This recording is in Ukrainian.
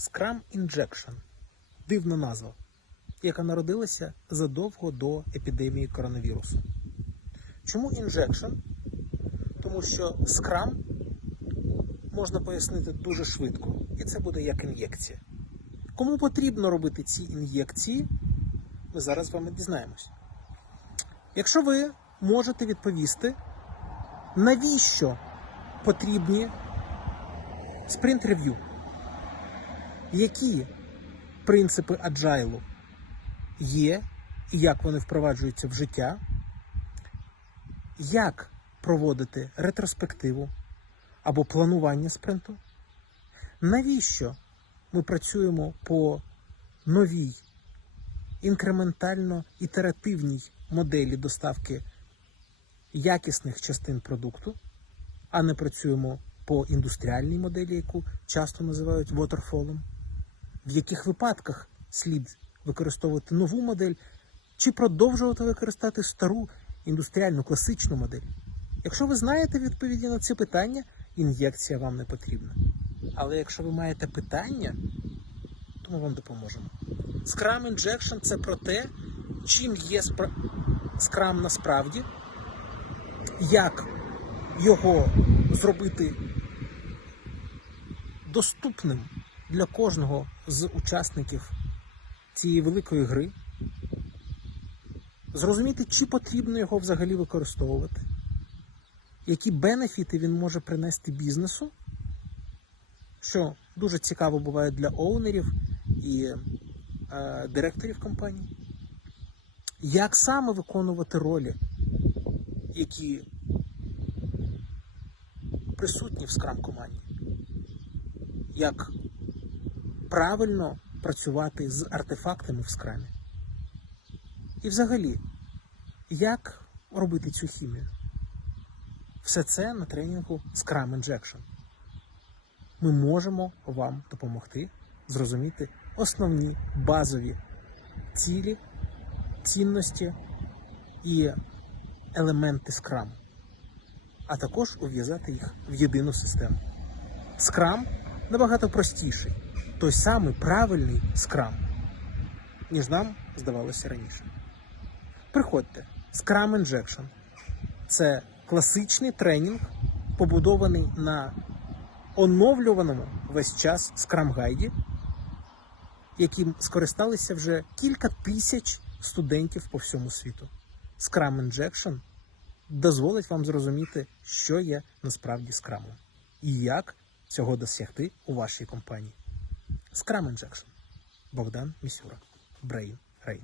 Scrum Injection. Дивна назва, яка народилася задовго до епідемії коронавірусу. Чому Injection? Тому що Scrum можна пояснити дуже швидко, і це буде як ін'єкція. Кому потрібно робити ці ін'єкції, ми зараз з вами дізнаємось. Якщо ви можете відповісти, навіщо потрібні спринт-рев'ю, які принципи аджайлу є і як вони впроваджуються в життя, як проводити ретроспективу або планування спринту, навіщо ми працюємо по новій інкрементально-ітеративній моделі доставки якісних частин продукту, а не працюємо по індустріальній моделі, яку часто називають waterfall, в яких випадках слід використовувати нову модель чи продовжувати використати стару індустріальну класичну модель. Якщо ви знаєте відповіді на ці питання, ін'єкція вам не потрібна. Але якщо ви маєте питання, то ми вам допоможемо. Scrum Injection це про те, чим є спра... Scrum насправді, як його зробити доступним для кожного з учасників цієї великої гри, зрозуміти, чи потрібно його взагалі використовувати, які бенефіти він може принести бізнесу, що дуже цікаво буває для оунерів і е, директорів компаній, як саме виконувати ролі, які присутні в скрам команді, як правильно працювати з артефактами в скрамі. І взагалі, як робити цю хімію? Все це на тренінгу Scrum Injection. Ми можемо вам допомогти зрозуміти основні базові цілі, цінності і елементи Scrum, а також ув'язати їх в єдину систему. Scrum набагато простіший, той самий правильний Scrum, ніж нам здавалося раніше. Приходьте, Scrum Injection це класичний тренінг, побудований на оновлюваному весь час Scrum гайді, яким скористалися вже кілька тисяч студентів по всьому світу. Scrum Injection дозволить вам зрозуміти, що є насправді скрамом і як цього досягти у вашій компанії. Scrum Injection. Богдан Місюра. Brain Rain.